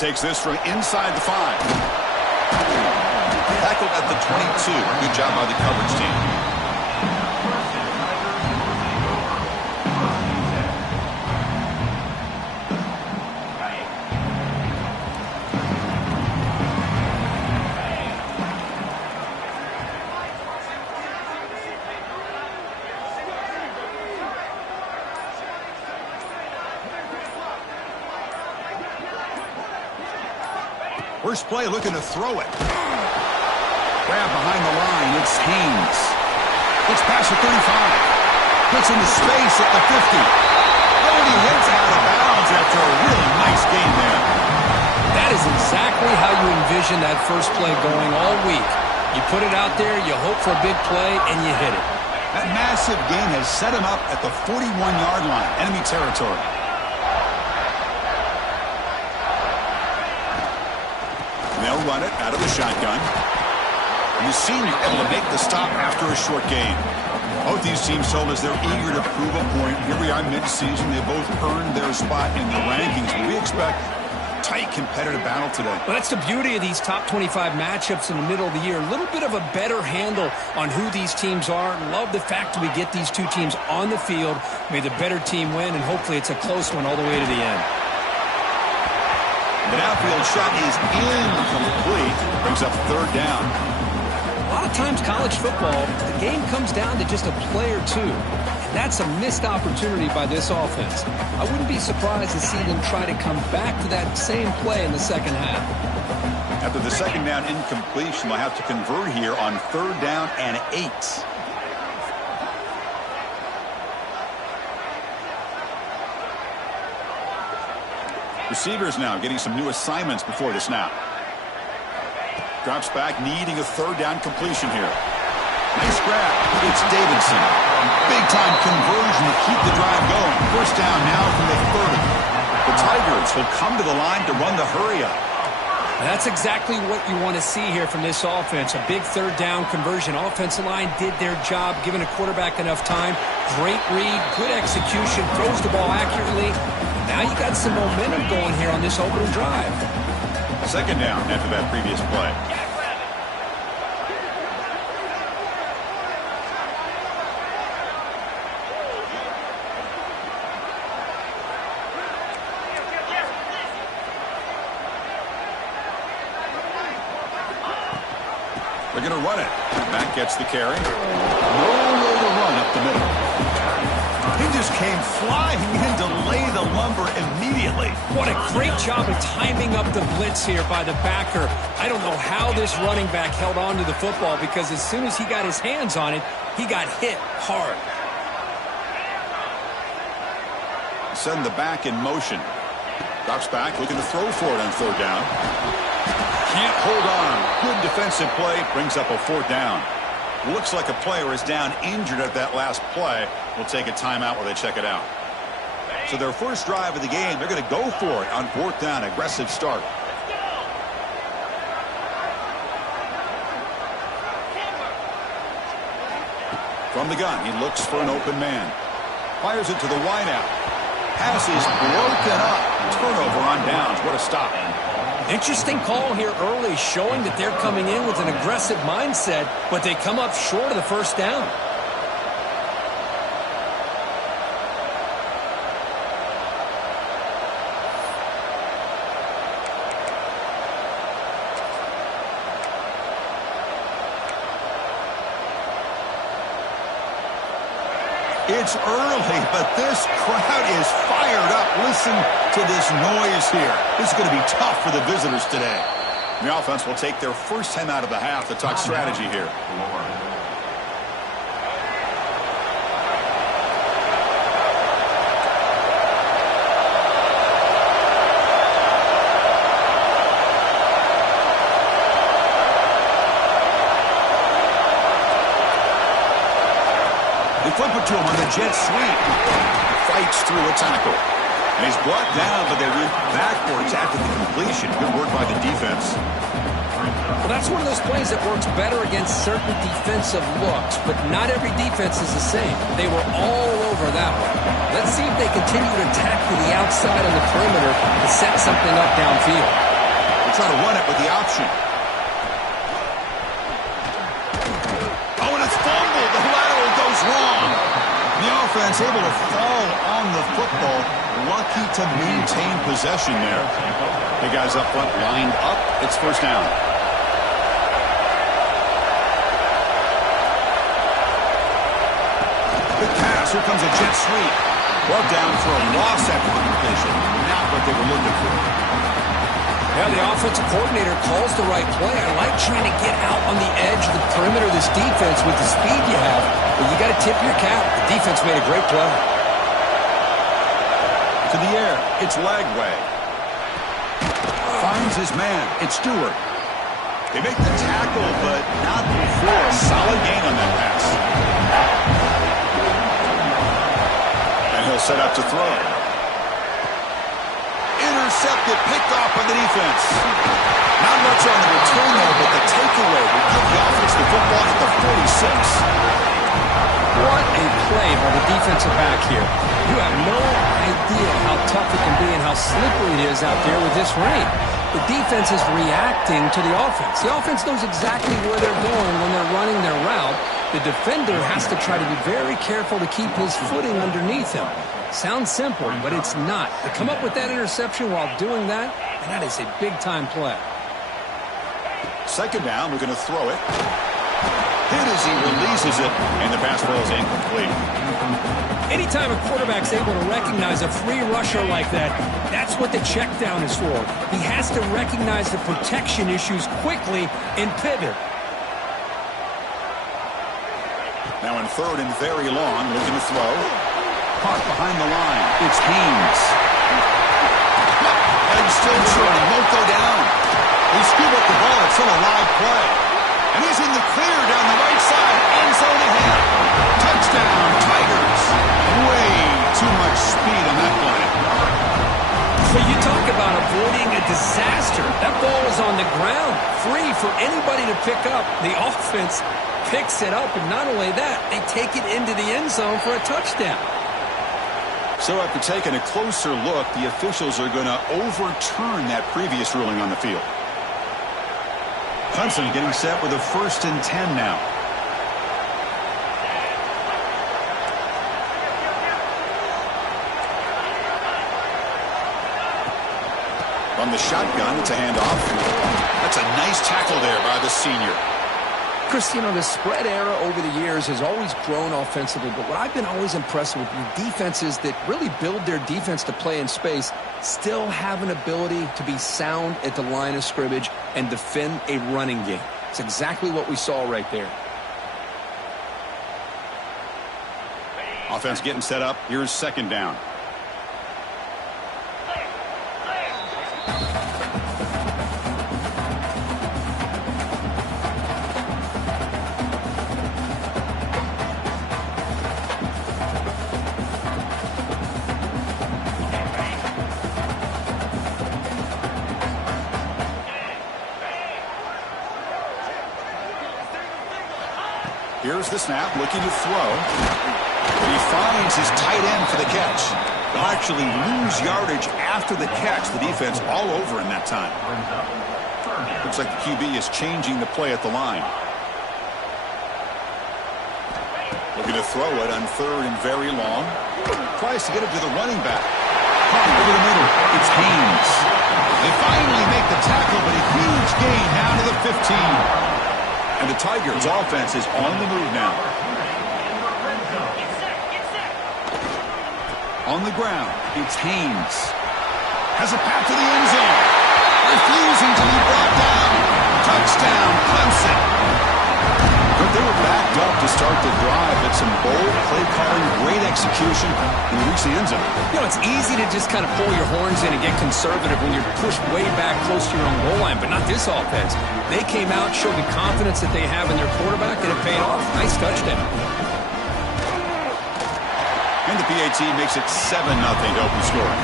takes this from inside the 5. Tackled at the 22. Good job by the coverage team. First play looking to throw it. Grab behind the line. It's Haynes. It's past the 35. Puts into space at the 50. Oh, and he hits out of bounds after a really nice game there. That is exactly how you envision that first play going all week. You put it out there, you hope for a big play, and you hit it. That massive gain has set him up at the 41-yard line. Enemy territory. They'll run it out of the shotgun. And the senior able to make the stop after a short gain. Both these teams told us they're eager to prove a point. Here we are mid-season. They both earned their spot in the rankings. But we expect a tight competitive battle today. Well, that's the beauty of these top 25 matchups in the middle of the year. A little bit of a better handle on who these teams are. Love the fact that we get these two teams on the field. May the better team win, and hopefully it's a close one all the way to the end. The downfield shot is incomplete. Brings up third down. A lot of times college football, the game comes down to just a play or two. And that's a missed opportunity by this offense. I wouldn't be surprised to see them try to come back to that same play in the second half. After the second down incompletion, they'll have to convert here on third down and 8. Receivers now getting some new assignments before the snap. Drops back, needing a third down completion here. Nice grab. It's Davidson. Big-time conversion to keep the drive going. First down now from the 30. The Tigers will come to the line to run the hurry-up. That's exactly what you want to see here from this offense. A big third down conversion. Offensive line did their job, giving a quarterback enough time. Great read, good execution, throws the ball accurately. Now you got some momentum going here on this opening drive. Second down after that previous play. They're going to run it. Back gets the carry. No way to run up the middle. He just came flying in to lay the lumber immediately. What a great job of timing up the blitz here by the backer. I don't know how this running back held on to the football, because as soon as he got his hands on it, he got hit hard. Send the back in motion. Drops back, looking to throw for it on third down. Can't hold on. Good defensive play. Brings up a fourth down. Looks like a player is down injured at that last play. We'll take a timeout while they check it out. So their first drive of the game, they're going to go for it on fourth down. Aggressive start. From the gun, he looks for an open man. Fires it to the wideout. Pass is broken up. Turnover on downs. What a stop. Interesting call here early, showing that they're coming in with an aggressive mindset, but they come up short of the first down. It's early, but this crowd is fired up. Listen to this noise here. This is going to be tough for the visitors today. The offense will take their first time out of the half to talk strategy here. They flip it to him on the jet sweep. Fights through a tackle. And he's brought down, but they went backwards after the completion. Good work by the defense. Well, that's one of those plays that works better against certain defensive looks, but not every defense is the same. They were all over that one. Let's see if they continue to attack to the outside on the perimeter to set something up downfield. They try to run it with the option. Oh, and it's fumbled. The lateral goes wrong. The offense able to fall on the football. Lucky to maintain possession there. The guys up front lined up. It's first down. Good pass. Here comes a jet sweep. Well, down for a loss after the completion. Not what they were looking for. Yeah, the offensive coordinator calls the right play. I like trying to get out on the edge of the perimeter of this defense with the speed you have. But you got to tip your cap. The defense made a great play. To the air. It's Lagway. Finds his man. It's Stewart. They make the tackle, but not before a solid gain on that pass. And he'll set up to throw. Intercepted, picked off by the defense. Not much on the return there, but the takeaway will give the offense the football at the 46. What a play by the defensive back here. You have no idea how tough it can be and how slippery it is out there with this rain. The defense is reacting to the offense. The offense knows exactly where they're going when they're running their route. The defender has to try to be very careful to keep his footing underneath him. Sounds simple, but it's not. To come up with that interception while doing that, and that is a big-time play. Second down, we're going to throw it. Hit as he releases it, and the pass ball is incomplete. Anytime a quarterback's able to recognize a free rusher like that, that's what the check down is for. He has to recognize the protection issues quickly and pivot. Now in third and very long, looking to throw. Caught behind the line. It's Haynes. And still short. Won't go down. They scoop up the ball. It's still a live play. And he's in the clear down the right side. End zone ahead. Touchdown, Tigers. Way too much speed on that play. Well, you talk about avoiding a disaster. That ball is on the ground, free for anybody to pick up. The offense picks it up, and not only that, they take it into the end zone for a touchdown. So after taking a closer look, the officials are going to overturn that previous ruling on the field. Clemson getting set with a 1st and 10 now. From the shotgun, it's a handoff. That's a nice tackle there by the senior. Chris, you know, the spread era over the years has always grown offensively, but what I've been always impressed with defenses that really build their defense to play in space still have an ability to be sound at the line of scrimmage and defend a running game. It's exactly what we saw right there. Offense getting set up. Here's second down. Here's the snap, looking to throw. He finds his tight end for the catch. They'll actually lose yardage after the catch. The defense all over in that time. Looks like the QB is changing the play at the line. Looking to throw it on third and very long. Tries to get it to the running back. Caught over the middle. It's Haynes. They finally make the tackle, but a huge gain down to the 15. And the Tigers' offense is on the move now. On the ground, it's Haynes. Has a path to the end zone. Refusing to be brought down. Touchdown, Clemson. But they were backed up to start the drive. But some bold play calling, great execution, and they reach the end zone. You know, it's easy to just kind of pull your horns in and get conservative when you're pushed way back close to your own goal line, but not this offense. They came out, showed the confidence that they have in their quarterback, and it paid off. Nice touchdown. And the PAT makes it 7-0 to open score.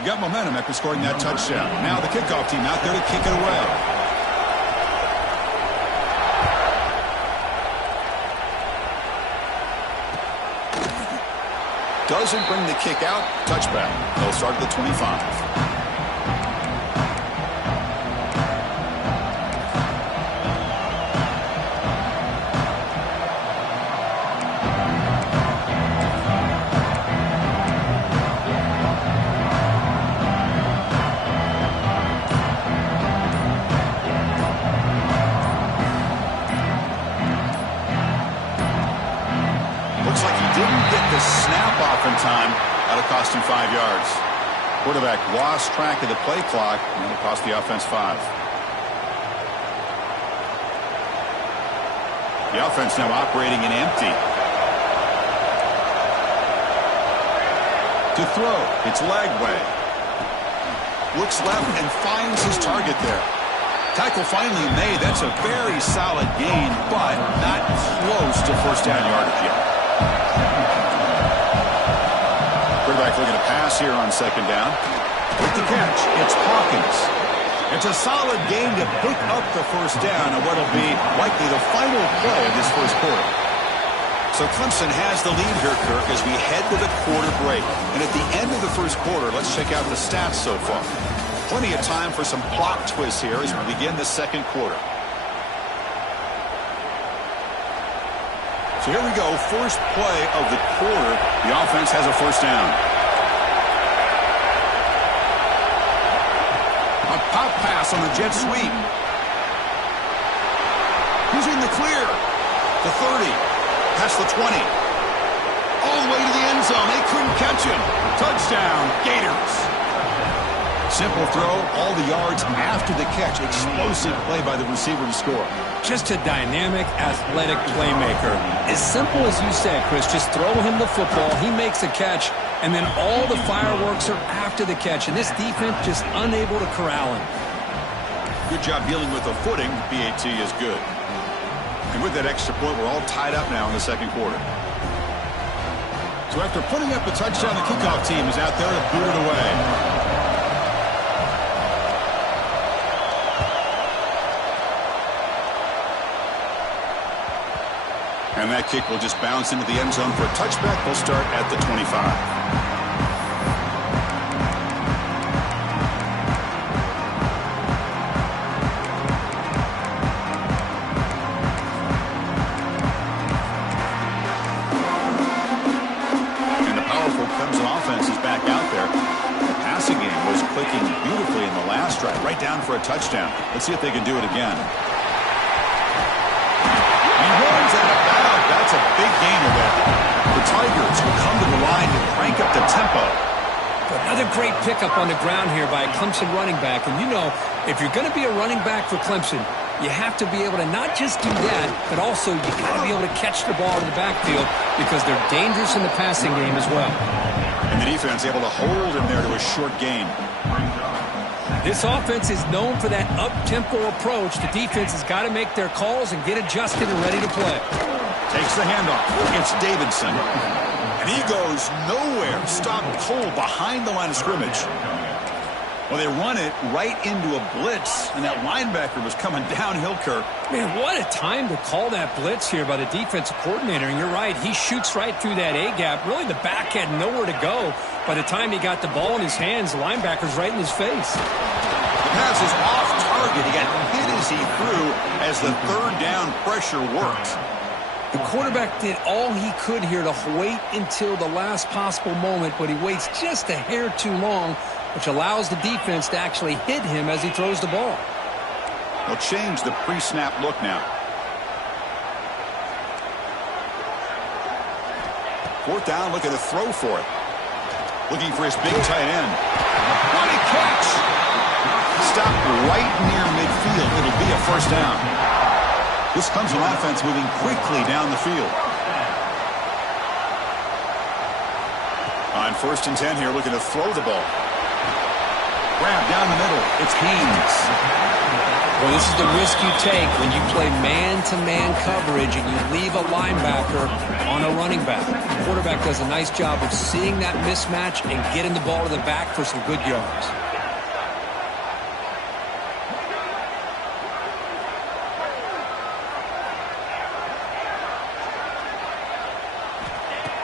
Got momentum after scoring that touchdown. Now the kickoff team out there to kick it away. Doesn't bring the kick out. Touchback. They'll start at the 25. Looks like he didn't get the snap off in time. That'll cost him 5 yards. Quarterback lost track of the play clock, and it'll cost the offense 5. The offense now operating in empty. To throw, it's Lagway. Looks left and finds his target there. Tackle finally made. That's a very solid gain, but not close to first down yardage yet. Quarterback looking to pass here on second down. With the catch, it's Hawkins. It's a solid gain to pick up the first down on what will be likely the final play of this first quarter. So Clemson has the lead here, Kirk, as we head to the quarter break. And at the end of the first quarter, let's check out the stats so far. Plenty of time for some plot twists here as we begin the second quarter. So here we go, first play of the quarter. The offense has a first down. A pop pass on the jet sweep. He's in the clear. The 30, past the 20. All the way to the end zone. They couldn't catch him. Touchdown, Gators. Simple throw, all the yards after the catch. Explosive play by the receiver to score. Just a dynamic, athletic playmaker. As simple as you said, Chris, just throw him the football, he makes a catch, and then all the fireworks are after the catch, and this defense just unable to corral him. Good job dealing with the footing. PAT is good. And with that extra point, we're all tied up now in the second quarter. So after putting up a touchdown, the kickoff team is out there to boot it away. And that kick will just bounce into the end zone for a touchback. They'll start at the 25. And the powerful Clemson offense is back out there. The passing game was clicking beautifully in the last drive, right down for a touchdown. Let's see if they can do it again. He runs out of bounds. That's a big gainer there. The Tigers will come to the line to crank up the tempo. Another great pickup on the ground here by a Clemson running back. And you know, if you're going to be a running back for Clemson, you have to be able to not just do that, but also you got to be able to catch the ball in the backfield because they're dangerous in the passing game as well. And the defense able to hold him there to a short gain. This offense is known for that up-tempo approach. The defense has got to make their calls and get adjusted and ready to play. Takes the handoff. It's Davidson. And he goes nowhere. Stopped cold behind the line of scrimmage. Well, they run it right into a blitz, and that linebacker was coming downhill, Kirk. Man, what a time to call that blitz here by the defensive coordinator. And you're right, he shoots right through that A-gap. Really, the back had nowhere to go. By the time he got the ball in his hands, the linebacker's right in his face. The pass is off target. He got hit as he threw as the third down pressure worked. The quarterback did all he could here to wait until the last possible moment, but he waits just a hair too long, which allows the defense to actually hit him as he throws the ball. They'll change the pre-snap look now. Fourth down, looking to throw for it. Looking for his big tight end. What a catch! Stopped right near midfield. It'll be a first down. This Clemson offense moving quickly down the field. On 1st and 10 here, looking to throw the ball. Grab down the middle. It's Haynes. Well, this is the risk you take when you play man-to-man coverage and you leave a linebacker on a running back. The quarterback does a nice job of seeing that mismatch and getting the ball to the back for some good yards.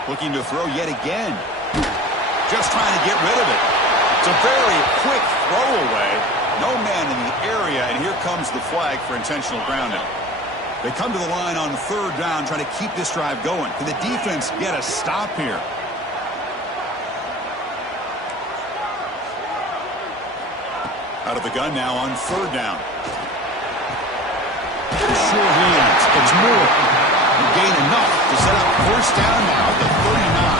Looking to throw yet again. just trying to get rid of it. It's a very quick throwaway. No man in the area, and here comes the flag for intentional grounding. They come to the line on third down, trying to keep this drive going. Can the defense get a stop here? Out of the gun now on third down. Sure hands. It's Moore. You gain enough to set up first down now at the 39.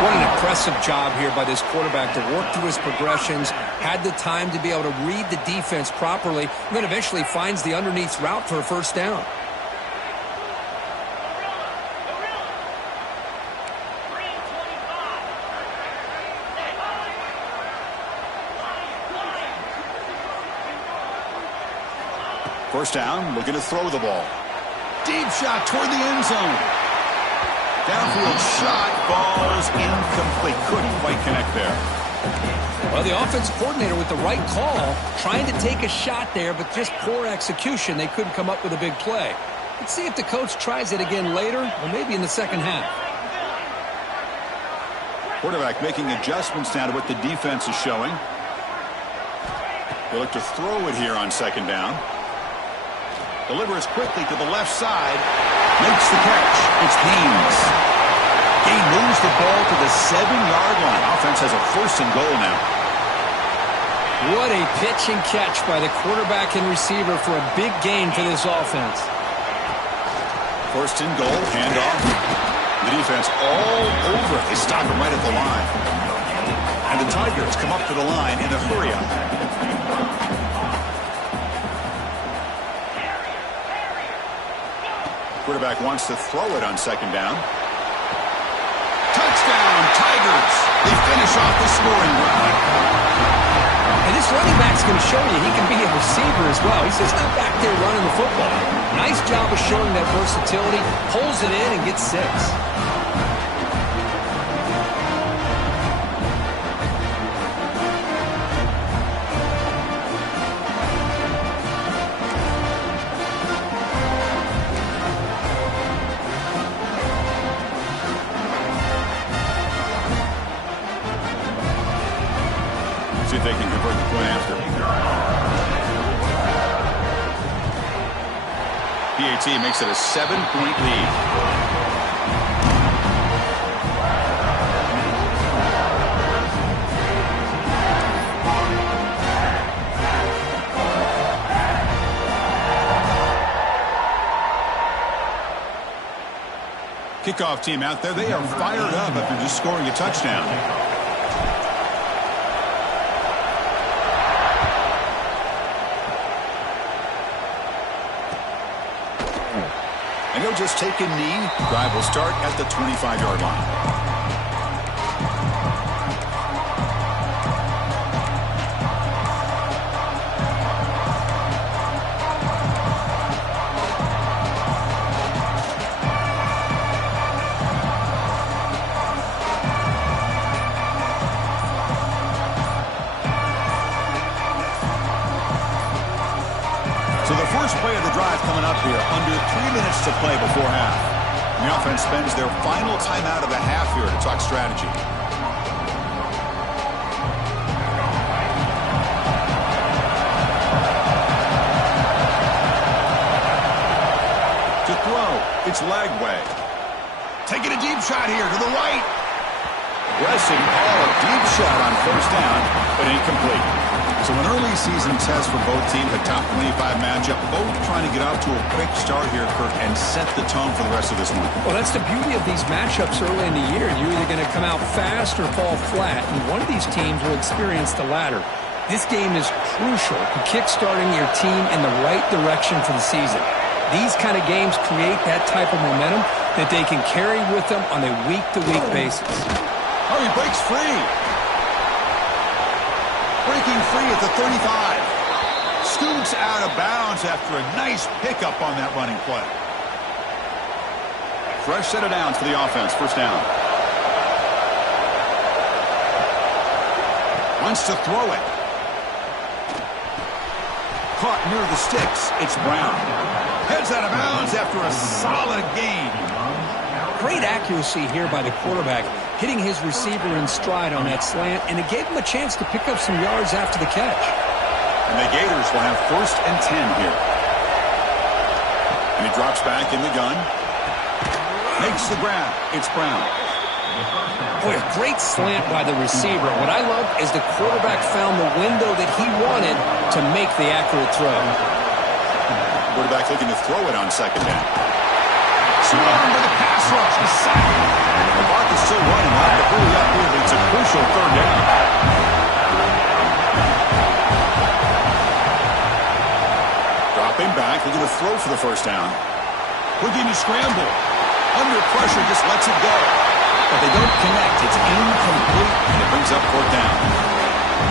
What an impressive job here by this quarterback to work through his progressions, had the time to be able to read the defense properly, and then eventually finds the underneath route for a first down. First down, looking to throw the ball. Deep shot toward the end zone. Downfield shot, falls incomplete. Couldn't quite connect there. Well, the offensive coordinator with the right call, trying to take a shot there, but just poor execution. They couldn't come up with a big play. Let's see if the coach tries it again later, or maybe in the second half. Quarterback making adjustments now to what the defense is showing. They look to throw it here on second down. Delivers quickly to the left side. Makes the catch. It's Haynes. He moves the ball to the 7-yard line. Offense has a first and goal now. What a pitch and catch by the quarterback and receiver for a big gain for this offense. First and goal, handoff. The defense all over it. They stop him right at the line. And the Tigers come up to the line in a hurry-up. Quarterback wants to throw it on second down. Touchdown, Tigers. They finish off the scoring drive. And this running back's going to show you he can be a receiver as well. He's just not back there running the football. Nice job of showing that versatility. Pulls it in and gets 6. See if they can convert the point after. PAT makes it a 7-point lead. Kickoff team out there, they are fired up after just scoring a touchdown. And he'll just take a knee. Drive will start at the 25-yard line. So the first play of the drive coming up here, under 3 minutes to play before half. And the offense spends their final timeout of the half here to talk strategy. To throw, it's Lagway. Taking a deep shot here to the right. Aggressive ball, a deep shot on first down, but incomplete. So an early season test for both teams, a top 25 matchup, both trying to get out to a quick start here, Kirk, and set the tone for the rest of this one. Well, that's the beauty of these matchups early in the year. You're either going to come out fast or fall flat, and one of these teams will experience the latter. This game is crucial to kickstarting your team in the right direction for the season. These kind of games create that type of momentum that they can carry with them on a week-to-week basis. Oh, he breaks free. Breaking free at the 35. Scoots out of bounds after a nice pickup on that running play. Fresh set of downs for the offense. First down. Wants to throw it. Caught near the sticks. It's Brown. Heads out of bounds after a solid gain. Great accuracy here by the quarterback. hitting his receiver in stride on that slant, and it gave him a chance to pick up some yards after the catch. And the Gators will have 1st and 10 here. And he drops back in the gun. Makes the grab. It's Brown. Boy, a great slant by the receiver. What I love is the quarterback found the window that he wanted to make the accurate throw. Quarterback looking to throw it on 2nd down. Surrounded by the pass rush. The sack. The clock is still running. We'll have to hurry up here, but it's a crucial 3rd down. Dropping back, looking to throw for the 1st down. Looking to scramble. Under pressure, just lets it go. But they don't connect. It's incomplete, and it brings up 4th down.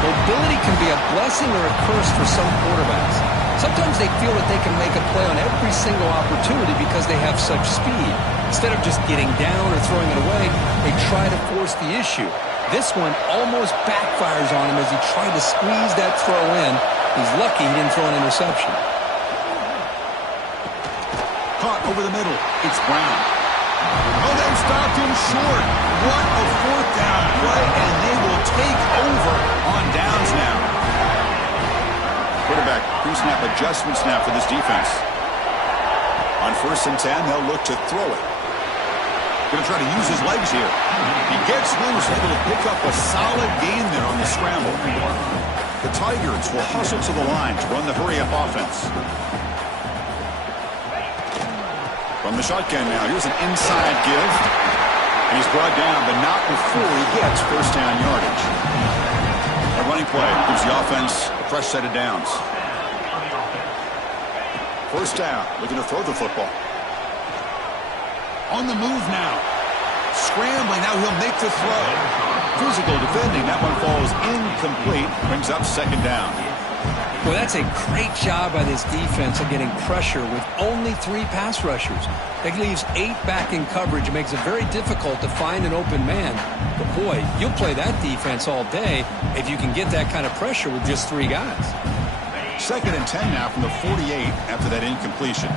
Mobility can be a blessing or a curse for some quarterbacks. Sometimes they feel that they can make a play on every single opportunity because they have such speed. Instead of just getting down or throwing it away, they try to force the issue. This one almost backfires on him as he tried to squeeze that throw in. He's lucky he didn't throw an interception. Caught over the middle. It's Brown. Oh, they've stopped him short. What a 4th down play, and they will take over on downs now. Quarterback pre-snap adjustment snap for this defense. On 1st and 10, they'll look to throw it. Going to try to use his legs here. He gets loose, able to pick up a solid gain there on the scramble. The Tigers will hustle to the line to run the hurry-up offense. From the shotgun now, here's an inside give. And he's brought down, but not before he gets 1st down yardage. A running play gives the offense a fresh set of downs. 1st down, looking to throw the football. On the move now. Scrambling, now he'll make the throw. Physical defending, that one falls incomplete. Brings up 2nd down. Well, that's a great job by this defense of getting pressure with only 3 pass rushers. That leaves 8 back in coverage. It makes it very difficult to find an open man. But, boy, you'll play that defense all day if you can get that kind of pressure with just 3 guys. 2nd and 10 now from the 48 after that incompletion.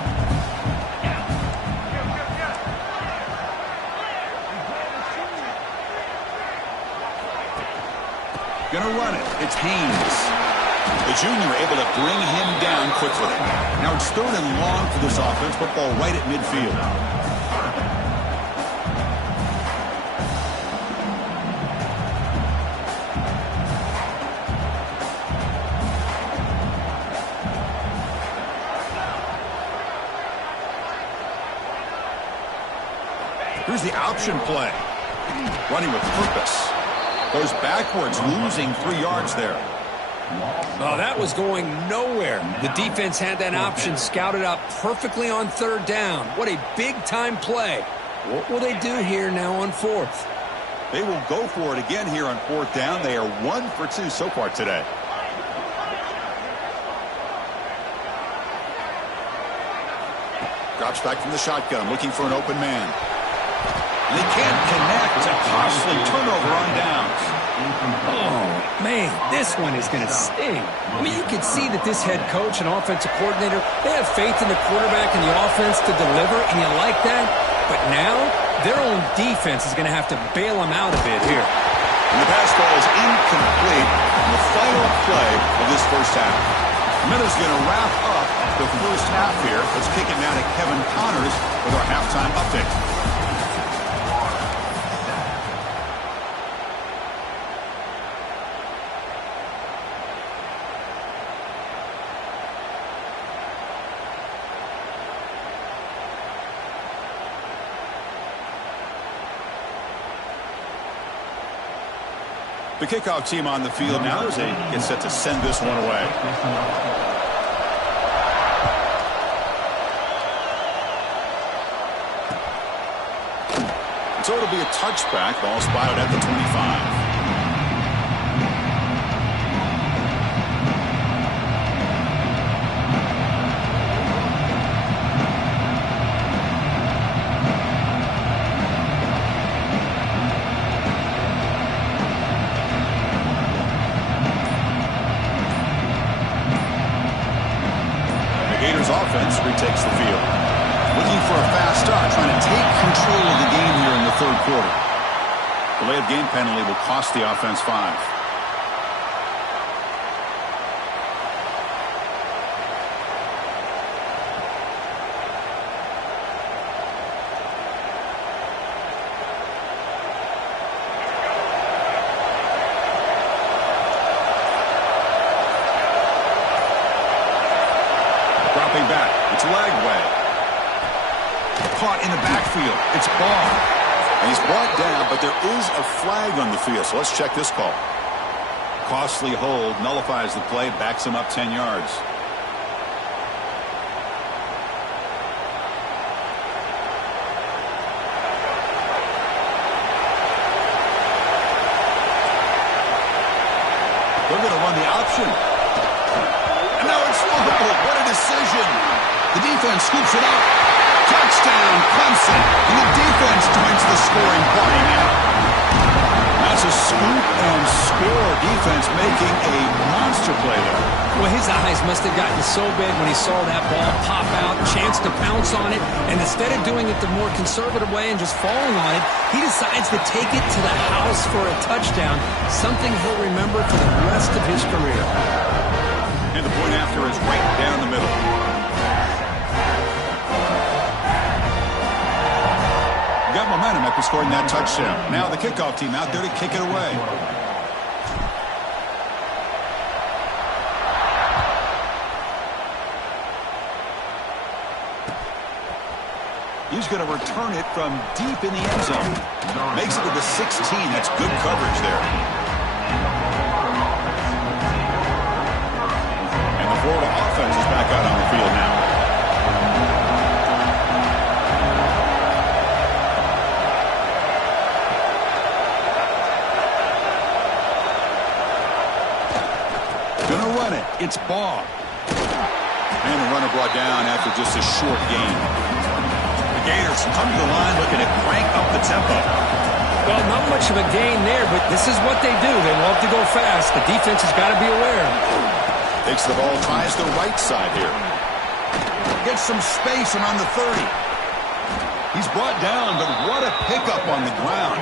Gonna run it. It's Haynes. The junior able to bring him down quickly. Now it's 3rd and long for this offense. Football right at midfield. Here's the option play. Running with purpose. Goes backwards, losing 3 yards there. Oh, that was going nowhere. The defense had that option scouted out perfectly on 3rd down. What a big-time play. What will they do here now on 4th? They will go for it again here on 4th down. They are 1 for 2 so far today. Drops back from the shotgun, looking for an open man. And they can't connect. A costly turnover on downs. Oh, man, this one is going to sting. I mean, you can see that this head coach and offensive coordinator, they have faith in the quarterback and the offense to deliver, and you like that. But now, their own defense is going to have to bail them out a bit here. And the pass ball is incomplete on the final play of this 1st half. Miller's going to wrap up the 1st half here. Let's kick it now to Kevin Connors with our halftime update. The kickoff team on the field now as they get set to send this one away. So it'll be a touchback. Ball spotted at the 25. Offense retakes the field. Looking for a fast start, trying to take control of the game here in the 3rd quarter. Delay of game penalty will cost the offense 5. Dropping back. It's leg way. Caught in the backfield. It's ball. And he's brought down, but there is a flag on the field. So let's check this call. Costly hold. Nullifies the play. Backs him up 10 yards. They're going to run the option. And now it's fumbled. What a decision. The defense scoops it up. Touchdown, Clemson. And the defense joins the scoring party now. That's a scoop and score. Defense making a monster play there. Well, his eyes must have gotten so big when he saw that ball pop out, chance to pounce on it, and instead of doing it the more conservative way and just falling on it, he decides to take it to the house for a touchdown, something he'll remember for the rest of his career. And the point after is right down the middle. Got momentum after scoring that touchdown. Now the kickoff team out there to kick it away. He's going to return it from deep in the end zone. Makes it to the 16. That's good coverage there. And the Florida offense is back out on the field now. Gonna run it. It's Baugh. And the runner brought down after just a short gain. The Gators come to the line looking to crank up the tempo. Well, not much of a gain there, but this is what they do. They love to go fast. The defense has got to be aware. Takes the ball, tries the right side here. Gets some space around the 30. He's brought down, but what a pickup on the ground.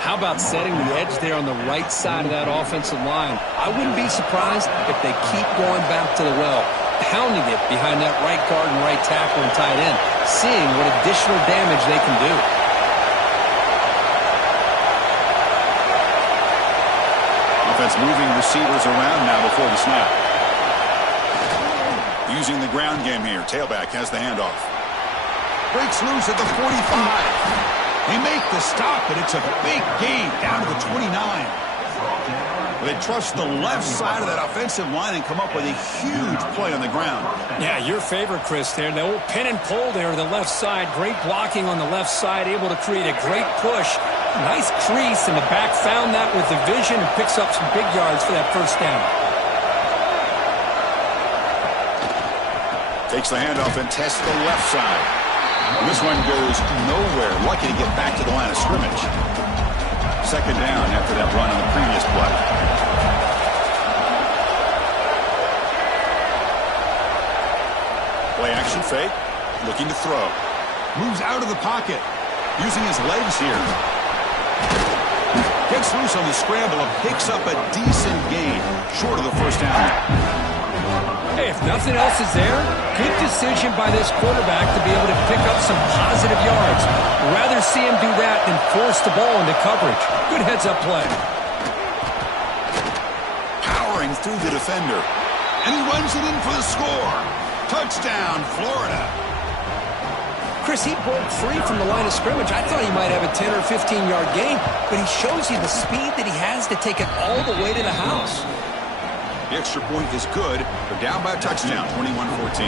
How about setting the edge there on the right side of that offensive line? I wouldn't be surprised if they keep going back to the well, pounding it behind that right guard and right tackle and tight end, seeing what additional damage they can do. Offense moving receivers around now before the snap. Using the ground game here. Tailback has the handoff. Breaks loose at the 45. They make the stop, but it's a big gain down to the 29. They trust the left side of that offensive line and come up with a huge play on the ground. Yeah, your favorite, Chris, there. The old pin and pull there to the left side. Great blocking on the left side, able to create a great push. Nice crease, and the back found that with the vision and picks up some big yards for that first down. Takes the handoff and tests the left side. And this one goes nowhere. Lucky to get back to the line of scrimmage. Second down after that run on the previous play. Play action fake. Looking to throw. Moves out of the pocket. Using his legs here. Gets loose on the scramble and picks up a decent gain. Short of the first down. Hey, if nothing else is there, good decision by this quarterback to be able to pick up some positive yards. Rather see him do that than force the ball into coverage. Good heads-up play. Powering through the defender. And he runs it in for the score. Touchdown, Florida. Chris, he broke free from the line of scrimmage. I thought he might have a 10 or 15-yard gain, but he shows you the speed that he has to take it all the way to the house. The extra point is good. They're down by a touchdown, 21-14.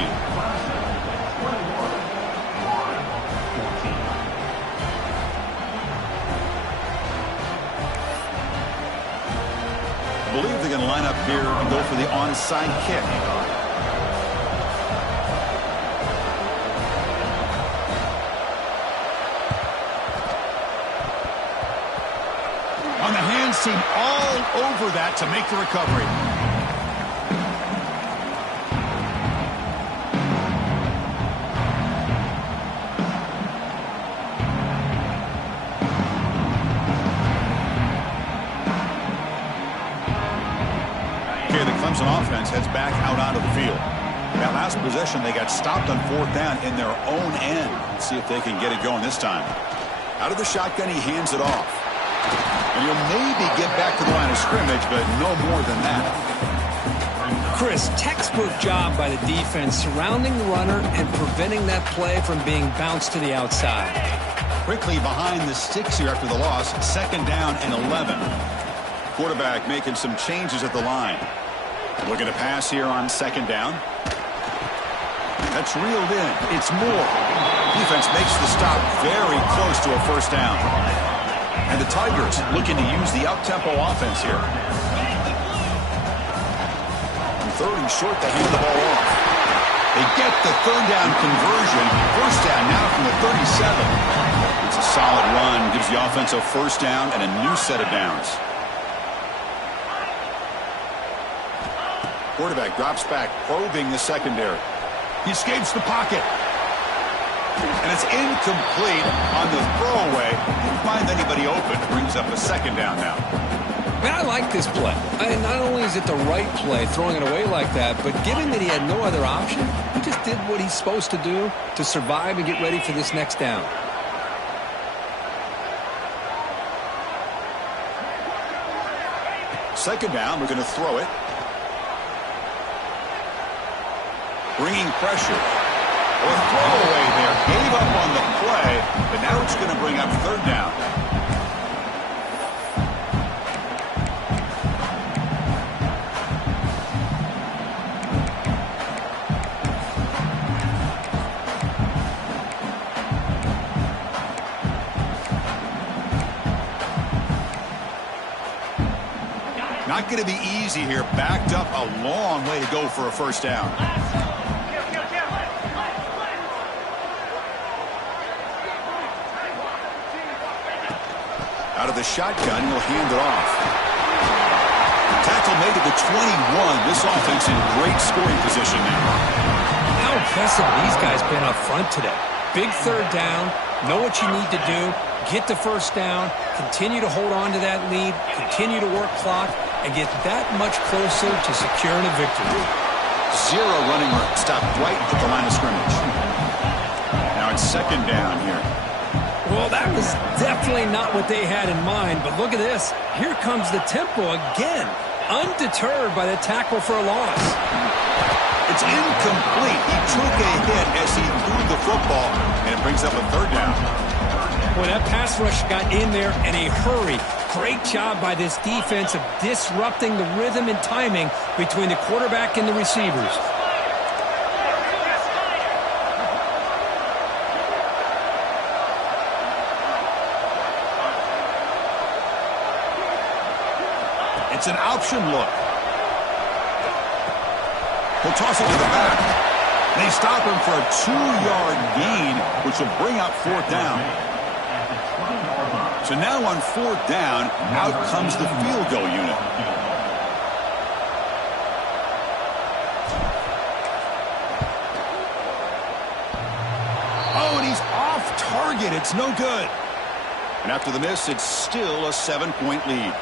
I believe they're going to line up here and go for the onside kick. On the hands team all over that to make the recovery. Clemson offense heads back out onto the field. That last possession, they got stopped on 4th down in their own end. Let's see if they can get it going this time. Out of the shotgun, he hands it off. And he'll maybe get back to the line of scrimmage, but no more than that. Chris, textbook job by the defense surrounding the runner and preventing that play from being bounced to the outside. Quickly behind the sticks here after the loss. 2nd down and 11. Quarterback making some changes at the line. Looking to pass here on 2nd down. That's reeled in. It's Moore. Defense makes the stop very close to a 1st down. And the Tigers looking to use the up-tempo offense here. 3rd and short, they hand the ball off. They get the 3rd down conversion. 1st down now from the 37. It's a solid run. Gives the offense a 1st down and a new set of downs. Quarterback drops back, probing the secondary. He escapes the pocket. And it's incomplete on the throwaway. Didn't find anybody open. Brings up a 2nd down now. Man, I like this play. Not only is it the right play, throwing it away like that, but given that he had no other option, he just did what he's supposed to do to survive and get ready for this next down. Second down, we're going to throw it. Bringing pressure. Or throwaway there. Gave up on the play, but now it's going to bring up 3rd down. Not going to be easy here. Backed up a long way to go for a 1st down. Out of the shotgun, he'll hand it off. Tackle made at the 21. This offense in great scoring position now. How impressive these guys been up front today. Big 3rd down. Know what you need to do. Get the 1st down. Continue to hold on to that lead. Continue to work clock. And get that much closer to securing a victory. 0 running room. Stopped right at the line of scrimmage. Now it's 2nd down here. Well, that was definitely not what they had in mind, but look at this. Here comes the tempo again, undeterred by the tackle for a loss. It's incomplete. He took a hit as he threw the football, and it brings up a 3rd down. Boy, that pass rush got in there in a hurry. Great job by this defense of disrupting the rhythm and timing between the quarterback and the receivers. It's an option look. He'll toss it to the back. They stop him for a 2-yard gain, which will bring up 4th down. So now on 4th down, out comes the field goal unit. Oh, and he's off target. It's no good. And after the miss, it's still a 7-point lead.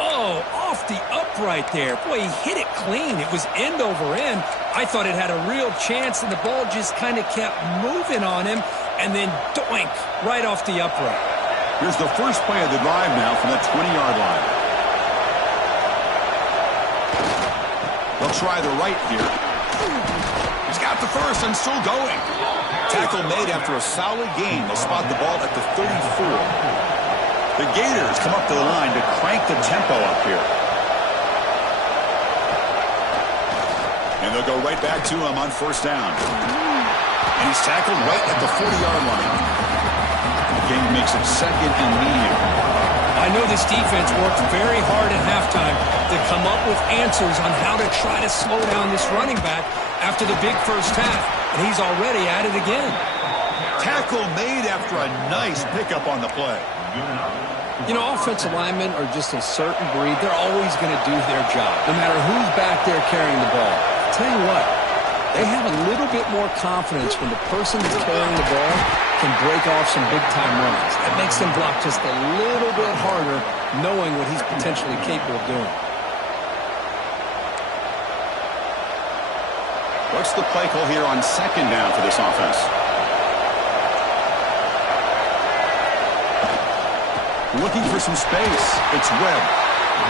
Oh, off the upright there. Boy, he hit it clean. It was end over end. I thought it had a real chance, and the ball just kind of kept moving on him, and then doink, right off the upright. Here's the first play of the drive now from the 20-yard line. They'll try the right here. He's got the first and still going. Tackle made after a solid gain. They'll spot the ball at the 34. The Gators come up to the line to crank the tempo up here. And they'll go right back to him on 1st down. And he's tackled right at the 40-yard line. The game makes it 2nd and medium. I know this defense worked very hard at halftime to come up with answers on how to try to slow down this running back after the big 1st half. And he's already at it again. Tackle made after a nice pickup on the play. You know, offensive linemen are just a certain breed. They're always going to do their job, no matter who's back there carrying the ball. I'll tell you what, they have a little bit more confidence when the person that's carrying the ball can break off some big-time runs. That makes them block just a little bit harder, knowing what he's potentially capable of doing. What's the play call here on second down for this offense? Looking for some space. It's Webb.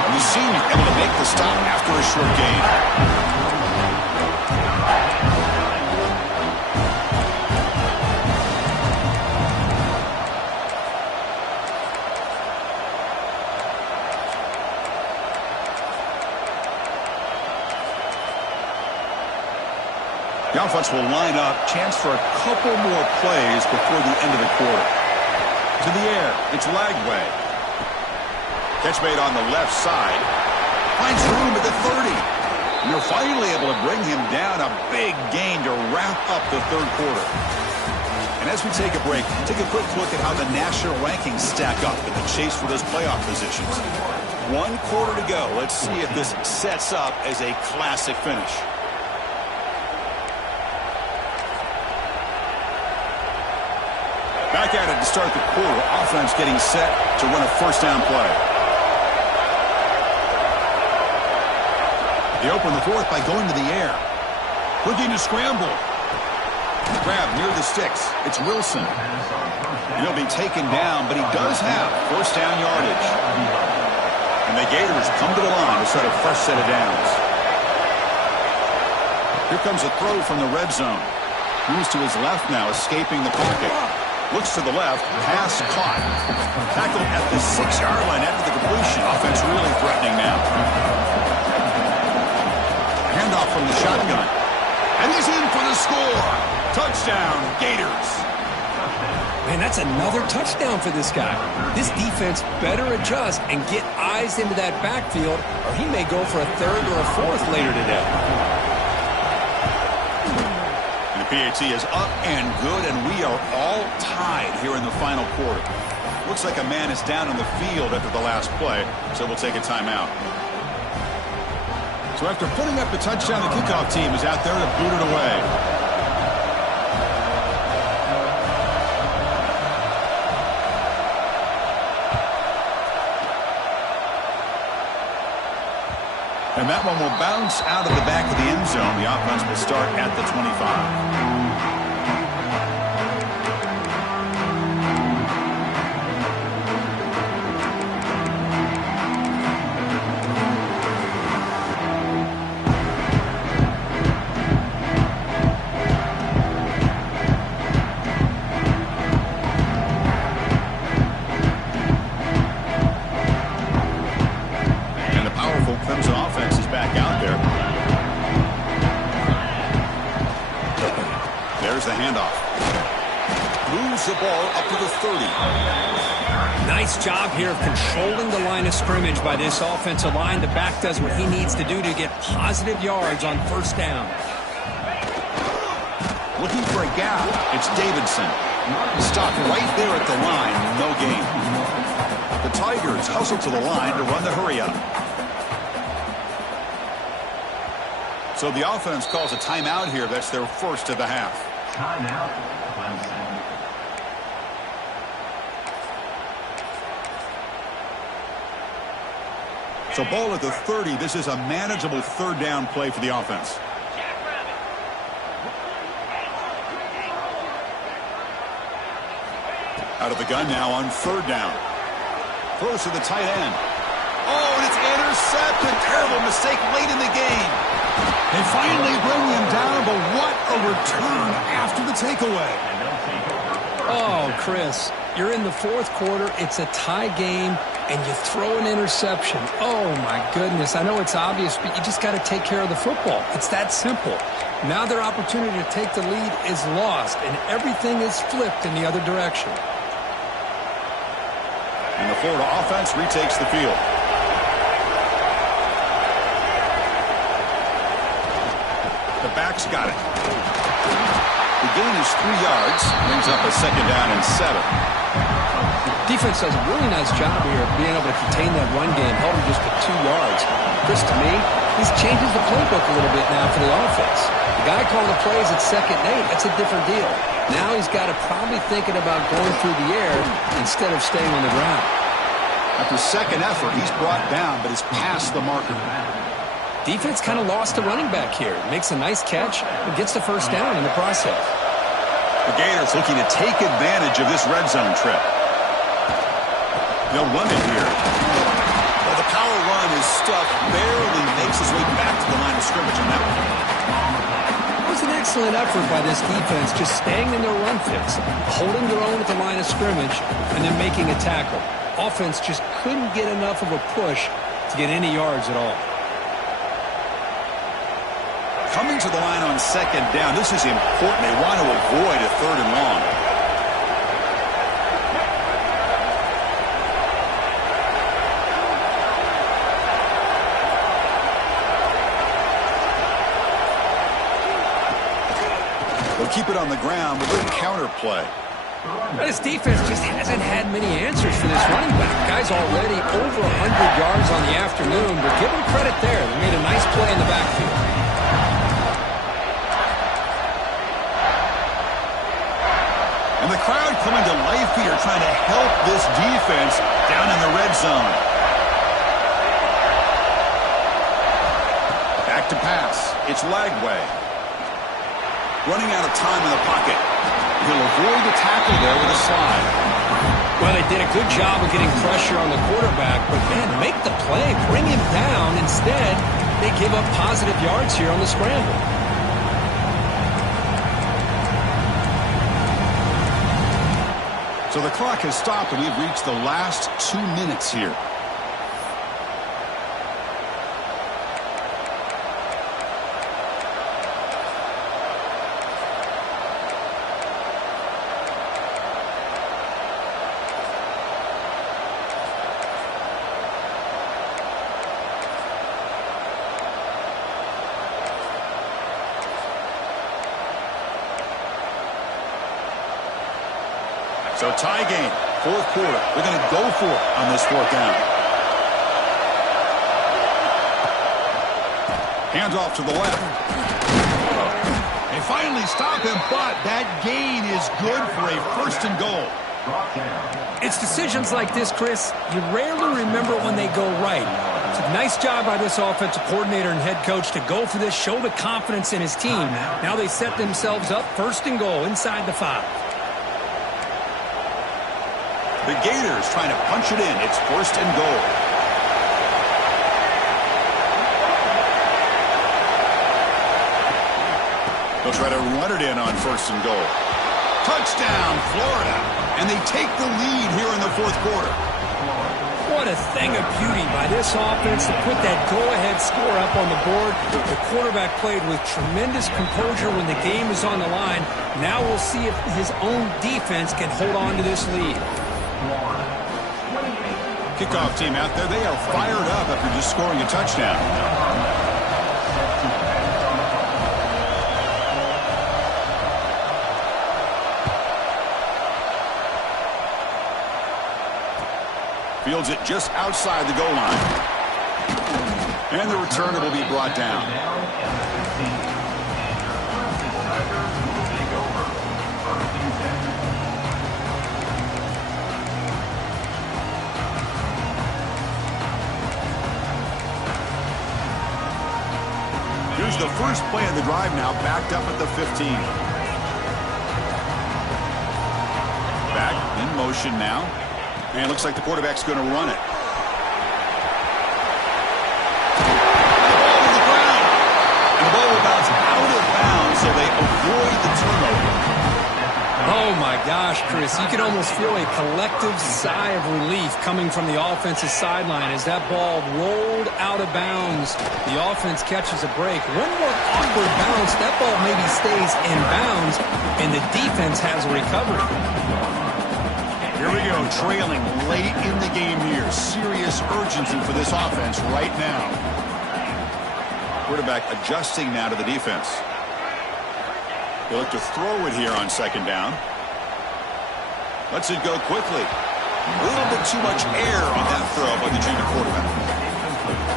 And the senior able to make the stop after a short gain. The offense will line up. Chance for a couple more plays before the end of the quarter. To the air. It's Lagway. Catch made on the left side. Finds room at the 30. And they're finally able to bring him down. A big gain to wrap up the third quarter. And as we take a break, take a quick look at how the national rankings stack up in the chase for those playoff positions. 1 quarter to go. Let's see if this sets up as a classic finish. Back at it to start the quarter. Offense getting set to run a first down play. They open the fourth by going to the air. Looking to scramble. Grab near the sticks. It's Wilson. He'll be taken down, but he does have first down yardage. And the Gators come to the line to start a fresh set of downs. Here comes a throw from the red zone. Moves to his left now, escaping the pocket. Looks to the left, pass caught. Tackled at the 6-yard line after the completion. Offense really threatening now. Handoff from the shotgun. And he's in for the score. Touchdown, Gators. Man, that's another touchdown for this guy. This defense better adjust and get eyes into that backfield, or he may go for a third or a fourth later today. PAT is up and good, and we are all tied here in the final quarter. Looks like a man is down on the field after the last play, so we'll take a timeout. So after putting up the touchdown, the kickoff team is out there to boot it away. And that one will bounce out of the back of the end zone. The offense will start at the 25. The ball up to the 30. Nice job here of controlling the line of scrimmage by this offensive line. The back does what he needs to do to get positive yards on first down. Looking for a gap. It's Davidson. Stopped right there at the line. No gain. The Tigers hustle to the line to run the hurry up. So the offense calls a timeout here. That's their first of the half. Timeout, Clemson. So ball at the 30. This is a manageable third down play for the offense. Out of the gun now on third down. Throws to the tight end. Oh, and it's intercepted. Terrible mistake late in the game. They finally bring him down, but what a return after the takeaway. Oh, Chris, you're in the fourth quarter. It's a tie game, and you throw an interception. Oh, my goodness. I know it's obvious, but you just got to take care of the football. It's that simple. Now their opportunity to take the lead is lost, and everything is flipped in the other direction. And the Florida offense retakes the field. The back's got it. The gain is 3 yards. Brings up a second down and 7. Defense does a really nice job here of being able to contain that run game. Held him just to 2 yards. Chris, to me, this changes the playbook a little bit now for the offense. The guy calling the plays at 2nd and 8, that's a different deal. Now he's got to probably thinking about going through the air instead of staying on the ground. After second effort, he's brought down, but is past the marker. Defense kind of lost the running back here. Makes a nice catch and gets the first down in the process. The Gators looking to take advantage of this red zone trip. They'll run it here. Well, the power run is stuffed, barely makes his way back to the line of scrimmage on that one. It was an excellent effort by this defense, just staying in their run fits, holding their own at the line of scrimmage, and then making a tackle. Offense just couldn't get enough of a push to get any yards at all. Coming to the line on second down, this is important. They want to avoid a third and long. They'll keep it on the ground with a little counter play. This defense just hasn't had many answers for this running back. Guy's already over 100 yards on the afternoon, but give him credit there. They made a nice play in the backfield. And the crowd coming to life here, trying to help this defense down in the red zone. Back to pass. It's Lagway. Running out of time in the pocket. He'll avoid the tackle there with a slide. Well, they did a good job of getting pressure on the quarterback, but, man, make the play. Bring him down. Instead, they give up positive yards here on the scramble. So the clock has stopped, and we've reached the last 2 minutes here. So tie game, fourth quarter. They're going to go for it on this fourth down. Hands off to the left. They finally stop him, but that gain is good for a first and goal. It's decisions like this, Chris, you rarely remember when they go right. It's a nice job by this offensive coordinator and head coach to go for this, show the confidence in his team. Now they set themselves up first and goal inside the 5. The Gators trying to punch it in. It's first and goal. They'll try to run it in on first and goal. Touchdown, Florida. And they take the lead here in the fourth quarter. What a thing of beauty by this offense to put that go-ahead score up on the board. The quarterback played with tremendous composure when the game is on the line. Now we'll see if his own defense can hold on to this lead. Kickoff team out there, they are fired up after just scoring a touchdown. Fields it just outside the goal line. And the returner will be brought down. Here's the first play of the drive now, backed up at the 15. Back in motion now. And it looks like the quarterback's going to run it. The ball to the ground. And the ball will bounce out of bounds, so they avoid the turnover. Oh, my gosh, Chris. You can almost feel a collective sigh of relief coming from the offensive sideline as that ball rolled out of bounds. The offense catches a break. One more awkward bounce, that ball maybe stays in bounds, and the defense has a recovery. Here we go, trailing late in the game here. Serious urgency for this offense right now. Quarterback adjusting now to the defense. They look to throw it here on second down. Lets it go quickly. A little bit too much air on that throw by the junior quarterback.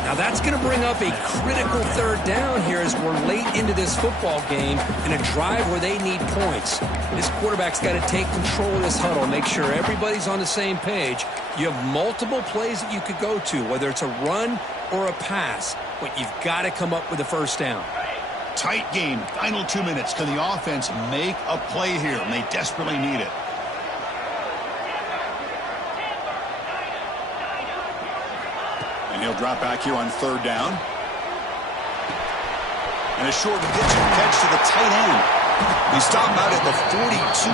Now that's going to bring up a critical third down here as we're late into this football game in a drive where they need points. This quarterback's got to take control of this huddle, make sure everybody's on the same page. You have multiple plays that you could go to, whether it's a run, or a pass, but you've got to come up with a first down. Tight game, final 2 minutes. Can the offense make a play here? And they desperately need it. And he'll drop back here on third down. And a short pitching catch to the tight end. He stopped out at the 42.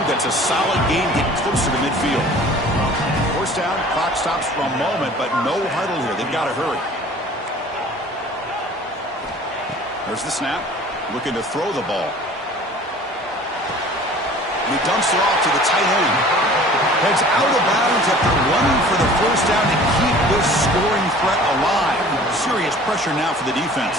That's a solid gain, getting closer to midfield. First down, clock stops for a moment, but no huddle here. They've got to hurry. There's the snap. Looking to throw the ball. And he dumps it off to the tight end. Heads out of bounds after running for the first down to keep this scoring threat alive. Serious pressure now for the defense.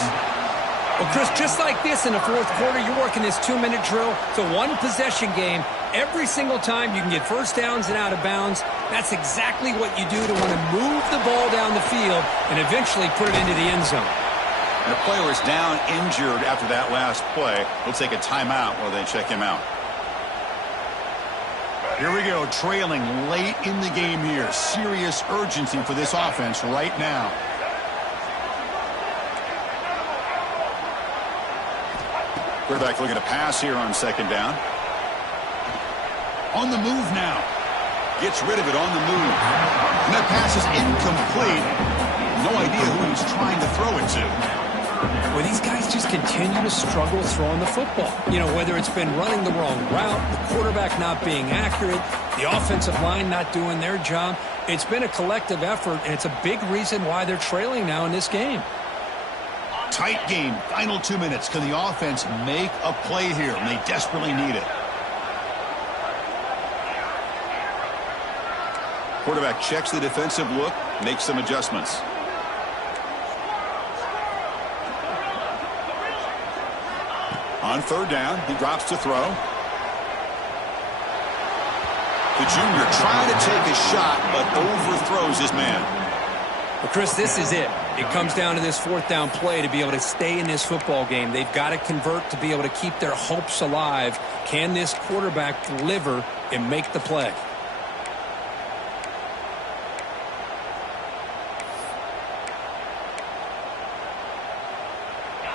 Well, Chris, just like this in the fourth quarter, you're working this 2-minute drill. It's a one-possession game. Every single time you can get first downs and out of bounds. That's exactly what you do to want to move the ball down the field and eventually put it into the end zone. And the player is down injured after that last play. We'll take a timeout while they check him out. Here we go, trailing late in the game here. Serious urgency for this offense right now. Quarterback looking to pass here on second down. On the move now. Gets rid of it on the move. And that pass is incomplete. No idea who he's trying to throw it to. Well, these guys just continue to struggle throwing the football. You know, whether it's been running the wrong route, the quarterback not being accurate, the offensive line not doing their job. It's been a collective effort, and it's a big reason why they're trailing now in this game. Tight game, final 2 minutes. Can the offense make a play here? And they desperately need it. Quarterback checks the defensive look, makes some adjustments. On third down, he drops to throw. The junior trying to take a shot, but overthrows his man. Well, Chris, this is it. It comes down to this fourth down play to be able to stay in this football game. They've got to convert to be able to keep their hopes alive. Can this quarterback deliver and make the play?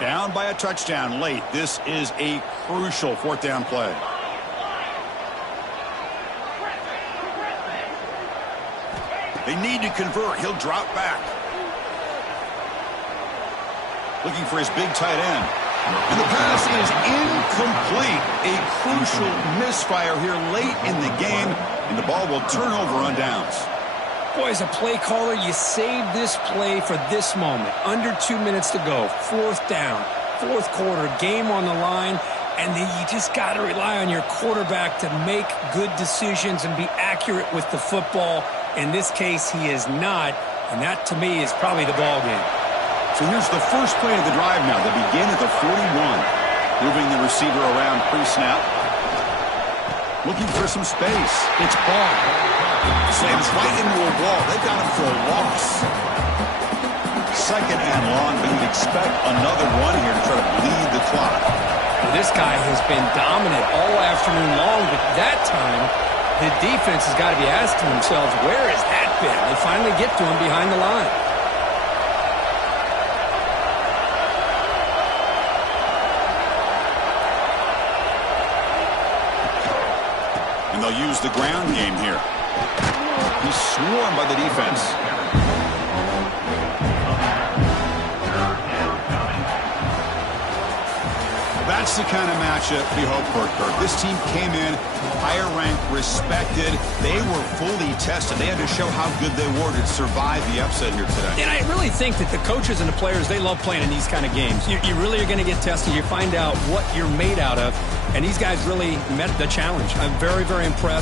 Down by a touchdown late. This is a crucial fourth down play. They need to convert. He'll drop back. Looking for his big tight end. And the pass is incomplete. A crucial misfire here late in the game. And the ball will turn over on downs. Boy, as a play caller, you save this play for this moment. Under 2 minutes to go. Fourth down. Fourth quarter. Game on the line. And then you just got to rely on your quarterback to make good decisions and be accurate with the football. In this case, he is not. And that, to me, is probably the ball game. So here's the first play of the drive now. They begin at the 41. Moving the receiver around pre-snap. Looking for some space. It's ball. Slams right into a wall. They've got him for a loss. Second and long, but you'd expect another one here to try to bleed the clock. Well, this guy has been dominant all afternoon long, but that time, the defense has got to be asking themselves, where has that been? They finally get to him behind the line. And they'll use the ground game here. He's swarmed by the defense. That's the kind of matchup we hope for, Kirk. This team came in, higher ranked, respected. They were fully tested. They had to show how good they were to survive the upset here today. And I really think that the coaches and the players, they love playing in these kind of games. You really are going to get tested. You find out what you're made out of. And these guys really met the challenge. I'm very, very impressed.